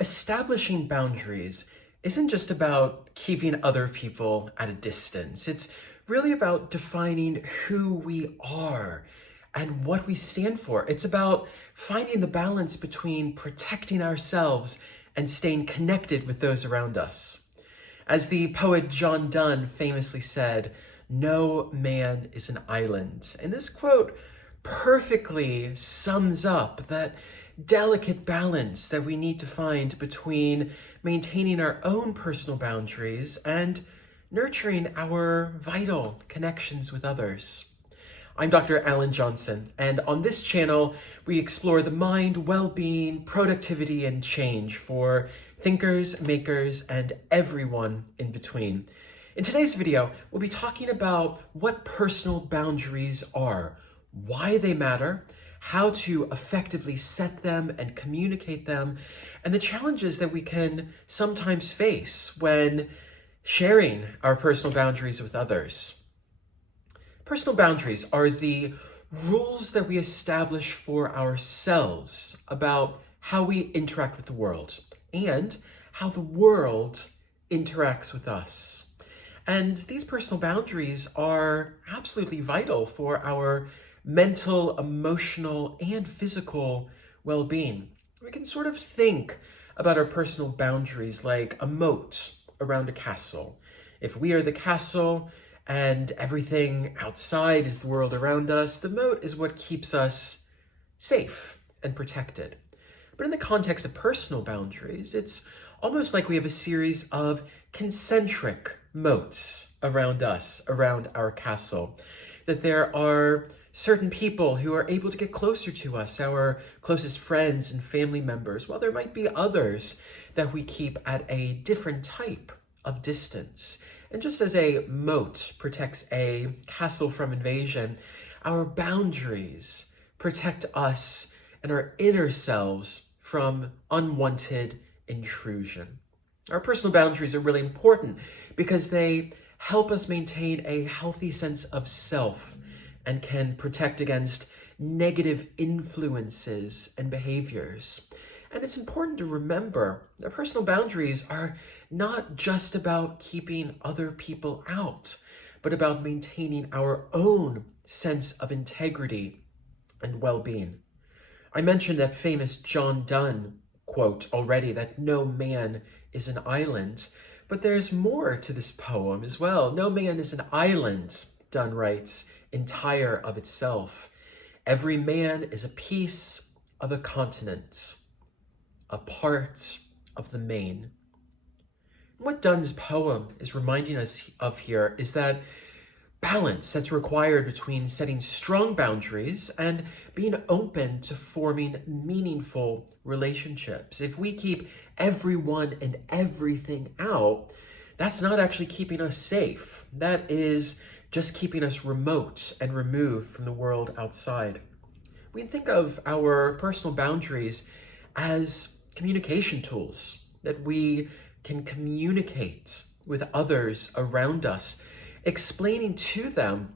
Establishing boundaries isn't just about keeping other people at a distance. It's really about defining who we are and what we stand for. It's about finding the balance between protecting ourselves and staying connected with those around us. As the poet John Donne famously said, "No man is an island." And this quote perfectly sums up that delicate balance that we need to find between maintaining our own personal boundaries and nurturing our vital connections with others. I'm Dr. Alan Johnson, and on this channel, we explore the mind, well-being, productivity, and change for thinkers, makers, and everyone in between. In today's video, we'll be talking about what personal boundaries are, why they matter, how to effectively set them and communicate them, and the challenges that we can sometimes face when sharing our personal boundaries with others. Personal boundaries are the rules that we establish for ourselves about how we interact with the world and how the world interacts with us. And these personal boundaries are absolutely vital for our mental, emotional, and physical well-being. We can sort of think about our personal boundaries like a moat around a castle. If we are the castle and everything outside is the world around us, the moat is what keeps us safe and protected. But in the context of personal boundaries, it's almost like we have a series of concentric moats around us, around our castle, that there are certain people who are able to get closer to us, our closest friends and family members, while there might be others that we keep at a different type of distance. And just as a moat protects a castle from invasion, our boundaries protect us and our inner selves from unwanted intrusion. Our personal boundaries are really important because they help us maintain a healthy sense of self and can protect against negative influences and behaviors. And it's important to remember that personal boundaries are not just about keeping other people out, but about maintaining our own sense of integrity and well-being. I mentioned that famous John Donne quote already, that no man is an island, but there's more to this poem as well. No man is an island, Donne writes, entire of itself. Every man is a piece of a continent, a part of the main. What Donne's poem is reminding us of here is that balance that's required between setting strong boundaries and being open to forming meaningful relationships. If we keep everyone and everything out, that's not actually keeping us safe. That is just keeping us remote and removed from the world outside. We can think of our personal boundaries as communication tools, that we can communicate with others around us, explaining to them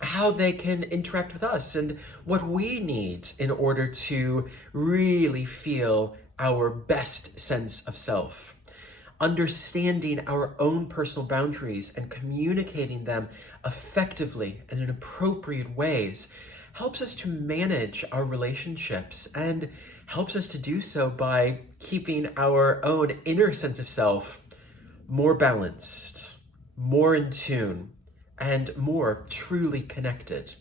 how they can interact with us and what we need in order to really feel our best sense of self. Understanding our own personal boundaries and communicating them effectively and in appropriate ways helps us to manage our relationships and helps us to do so by keeping our own inner sense of self more balanced, more in tune, and more truly connected.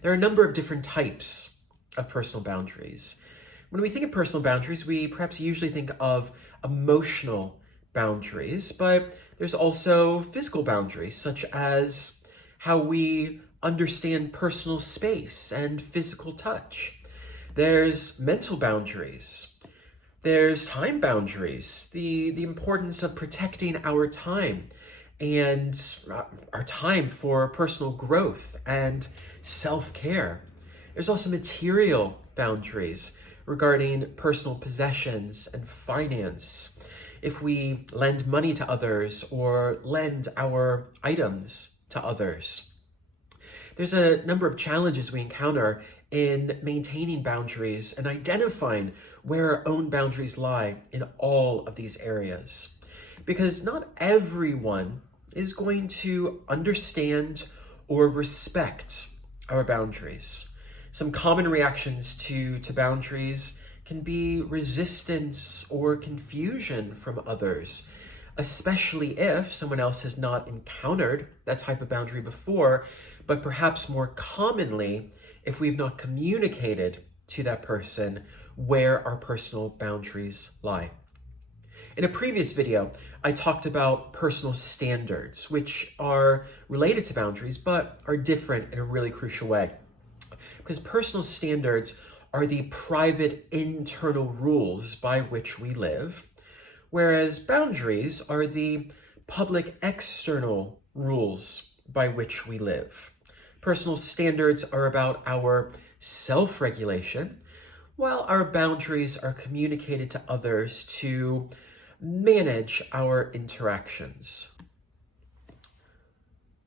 There are a number of different types of personal boundaries. When we think of personal boundaries, we perhaps usually think of emotional boundaries, but there's also physical boundaries, such as how we understand personal space and physical touch. There's mental boundaries. There's time boundaries, the importance of protecting our time and our time for personal growth and self-care. There's also material boundaries regarding personal possessions and finance. If we lend money to others or lend our items to others. There's a number of challenges we encounter in maintaining boundaries and identifying where our own boundaries lie in all of these areas. Because not everyone is going to understand or respect our boundaries. Some common reactions to boundaries can be resistance or confusion from others, especially if someone else has not encountered that type of boundary before, but perhaps more commonly, if we've not communicated to that person where our personal boundaries lie. In a previous video, I talked about personal standards, which are related to boundaries, but are different in a really crucial way. Because personal standards are the private internal rules by which we live, whereas boundaries are the public external rules by which we live. Personal standards are about our self-regulation, while our boundaries are communicated to others to manage our interactions.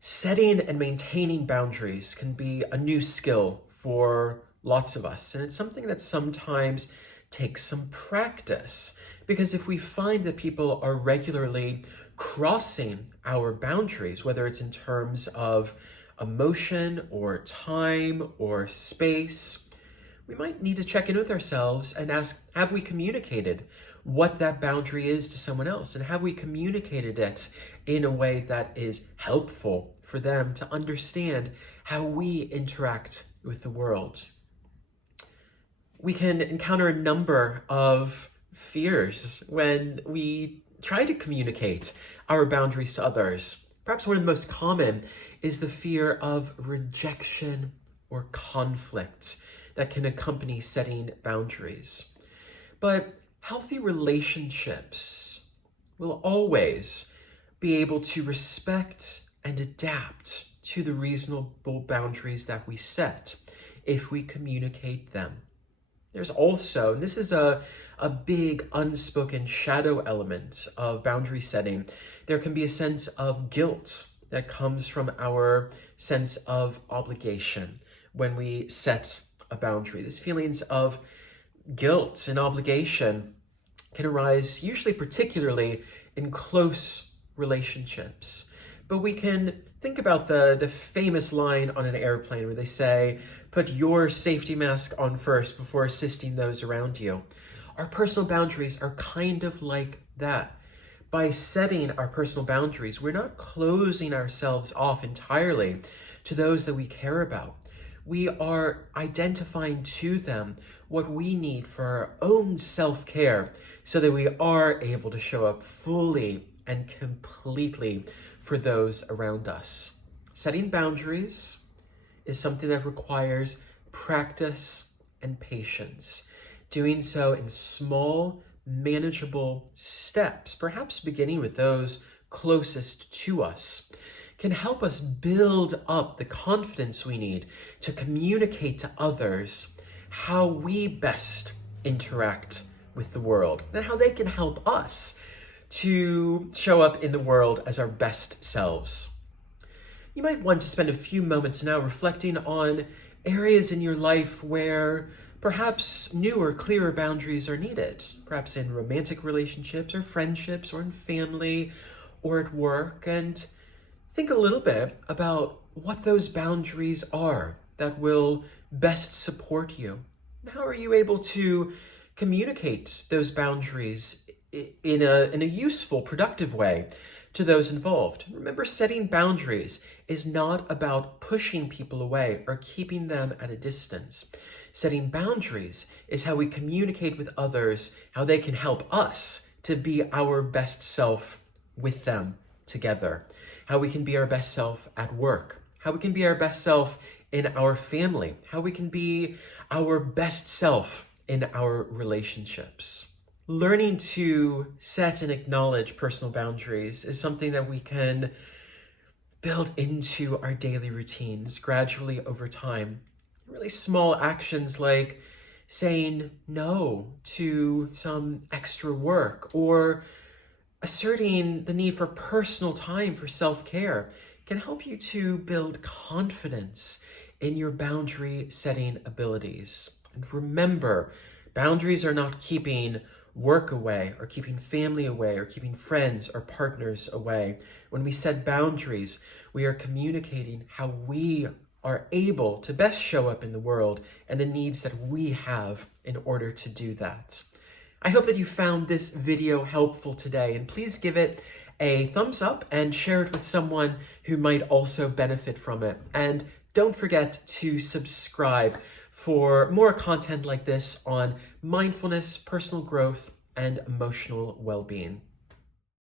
Setting and maintaining boundaries can be a new skill for lots of us, and it's something that sometimes takes some practice, because if we find that people are regularly crossing our boundaries, whether it's in terms of emotion or time or space, we might need to check in with ourselves and ask, have we communicated what that boundary is to someone else? And have we communicated it in a way that is helpful for them to understand how we interact with the world? We can encounter a number of fears when we try to communicate our boundaries to others. Perhaps one of the most common is the fear of rejection or conflict that can accompany setting boundaries. But healthy relationships will always be able to respect and adapt to the reasonable boundaries that we set if we communicate them. There's also, and this is a big unspoken shadow element of boundary setting, there can be a sense of guilt that comes from our sense of obligation when we set a boundary. These feelings of guilt and obligation can arise usually particularly in close relationships. But we can think about the famous line on an airplane where they say, put your safety mask on first before assisting those around you. Our personal boundaries are kind of like that. By setting our personal boundaries, we're not closing ourselves off entirely to those that we care about. We are identifying to them what we need for our own self-care so that we are able to show up fully and completely for those around us. Setting boundaries is something that requires practice and patience. Doing so in small, manageable steps, perhaps beginning with those closest to us, can help us build up the confidence we need to communicate to others how we best interact with the world and how they can help us to show up in the world as our best selves. You might want to spend a few moments now reflecting on areas in your life where perhaps new or clearer boundaries are needed, perhaps in romantic relationships or friendships or in family or at work, and think a little bit about what those boundaries are that will best support you. And how are you able to communicate those boundaries in a useful, productive way to those involved? Remember, setting boundaries is not about pushing people away or keeping them at a distance. Setting boundaries is how we communicate with others, how they can help us to be our best self with them together, how we can be our best self at work, how we can be our best self in our family, how we can be our best self in our relationships. Learning to set and acknowledge personal boundaries is something that we can build into our daily routines gradually over time. Really small actions like saying no to some extra work or asserting the need for personal time for self-care can help you to build confidence in your boundary setting abilities. And remember, Boundaries are not keeping work away or keeping family away or keeping friends or partners away. When we set boundaries, we are communicating how we are able to best show up in the world and the needs that we have in order to do that. I hope that you found this video helpful today, and please give it a thumbs up and share it with someone who might also benefit from it. And don't forget to subscribe for more content like this on mindfulness, personal growth, and emotional well-being.